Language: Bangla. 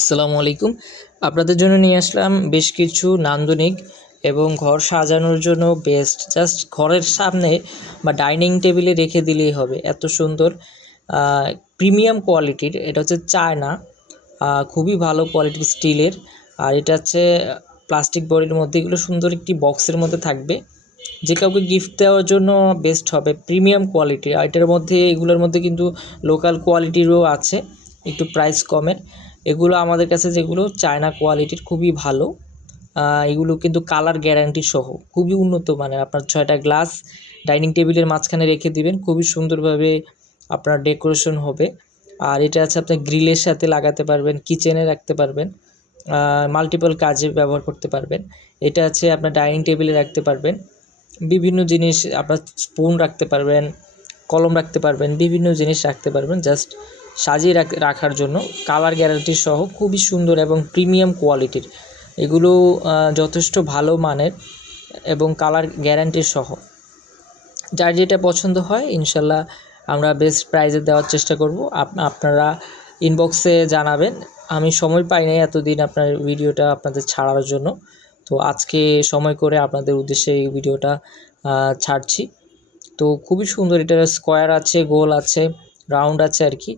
আসসালামু আলাইকুম। আপনাদের জন্য নিয়ে আসলাম বেশ কিছু নান্দনিক এবং ঘর সাজানোর জন্য বেস্ট, জাস্ট ঘরের সামনে বা ডাইনিং টেবিলে রেখে দিলেই হবে। এত সুন্দর প্রিমিয়াম কোয়ালিটির, এটা হচ্ছে চায়না, খুবই ভালো কোয়ালিটির স্টিলের। আর এটা হচ্ছে প্লাস্টিক বডির মধ্যে, এগুলো সুন্দর একটি বক্সের মধ্যে থাকবে, যে কাউকে গিফট দেওয়ার জন্য বেস্ট হবে, প্রিমিয়াম কোয়ালিটির। আর এটার মধ্যে, এগুলোর মধ্যে কিন্তু লোকাল কোয়ালিটিরও আছে, একটু প্রাইস কমের। এগুলো আমাদের কাছে যেগুলো চায়না কোয়ালিটির, খুবই ভালো। এগুলো কিন্তু কালার গ্যারান্টি সহ, খুবই উন্নত মানের। আপনার 6টা গ্লাস ডাইনিং টেবিলের মাঝখানে রেখে দিবেন, খুবই সুন্দরভাবে আপনার ডেকোরেশন হবে। আর এটা আছে আপনার গ্রিলের সাথে লাগাতে পারবেন, কিচেনে রাখতে পারবেন, মাল্টিপল কাজে ব্যবহার করতে পারবেন। এটা আছে আপনার ডাইনিং টেবিলে রাখতে পারবেন, বিভিন্ন জিনিস আপনার স্পুন রাখতে পারবেন, কলম রাখতে পারবেন, বিভিন্ন জিনিস রাখতে পারবেন, জাস্ট সাজিয়ে রাখার জন্য। কালার গ্যারান্টি সহ খুবই সুন্দর এবং প্রিমিয়াম কোয়ালিটির এগুলো, যথেষ্ট ভালো মানের এবং কালার গ্যারান্টি সহ। যার যেটা পছন্দ হয় ইনশাল্লাহ আমরা বেস্ট প্রাইজে দেওয়ার চেষ্টা করব। আপনারা ইনবক্সে জানাবেন। আমি সময় পাই নাই এতদিন আপনার ভিডিওটা আপনাদের ছাড়ার জন্য, তো আজকে সময় করে আপনাদের উদ্দেশ্যে এই ভিডিওটা ছাড়ছি। তো খুবই সুন্দর, এটা স্কোয়ার আছে, গোল আছে, রাউন্ড আছে আর কি।